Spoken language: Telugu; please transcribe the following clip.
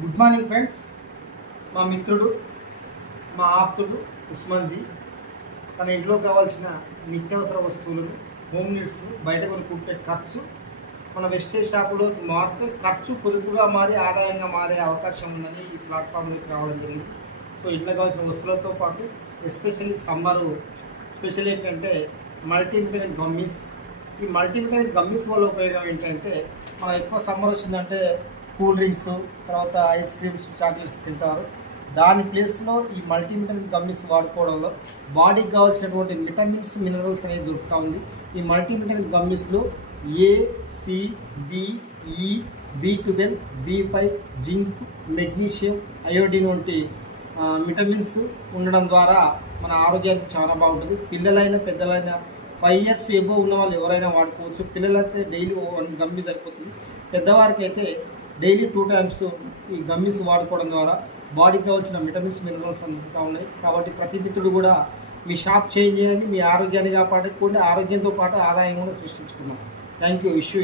Good morning friends. మా మిత్రుడు, మా ఆప్తుడు ఉస్మాన్జీ తన ఇంట్లో కావాల్సిన నిత్యావసర వస్తువులను, హోమ్ నీడ్స్ బయట కొనుక్కుంటే ఖర్చు మన వెస్టేజ్ షాపులోకి మారితే ఖర్చు పొదుపుగా మారి ఆదాయంగా మారే అవకాశం ఉందని ఈ ప్లాట్ఫామ్లోకి రావడం జరిగింది. సో ఇంట్లో కావాల్సిన వస్తువులతో పాటు ఎస్పెషల్లీ సమ్మరు స్పెషల్ ఏంటంటే మల్టీవిటమిన్ గమ్మీస్. ఈ మల్టీవిటమిన్ గమ్మీస్ వల్ల ఉపయోగం ఏంటంటే మనం ఎక్కువ సమ్మర్ వచ్చిందంటే కూల్ డ్రింక్స్, తర్వాత ఐస్ క్రీమ్స్, చాక్లెట్స్ తింటారు. దాని ప్లేస్లో ఈ మల్టీవిటమిన్ గమ్మీస్ వాడుకోవడంలో బాడీకి కావాల్సినటువంటి విటమిన్స్, మినరల్స్ అనేది దొరుకుతూ ఉంది. ఈ మల్టీవిటమిన్ గమ్మీస్లో ఏ, సి, డి, ఈ, B12, B5, zinc, magnesium, iodine వంటి విటమిన్స్ ఉండడం ద్వారా మన ఆరోగ్యానికి చాలా బాగుంటుంది. పిల్లలైనా పెద్దలైనా 5 years ఎబో ఉన్న వాళ్ళు ఎవరైనా వాడుకోవచ్చు. పిల్లలైతే డైలీ 1 గమ్మీ సరిపోతుంది. పెద్దవారికి అయితే డైలీ 2 times ఈ గమ్మీస్ వాడుకోవడం ద్వారా బాడీకి కావాల్సిన విటమిన్స్, మినరల్స్ అందుతూ ఉన్నాయి. కాబట్టి ప్రతి మిత్రుడు కూడా మీ షాప్ చేంజ్ చేయండి, మీ ఆరోగ్యాన్ని కాపాడుకోండి, ఆరోగ్యంతో పాటు ఆదాయం కూడా సృష్టించుకుందాం. Thank you. Wish you.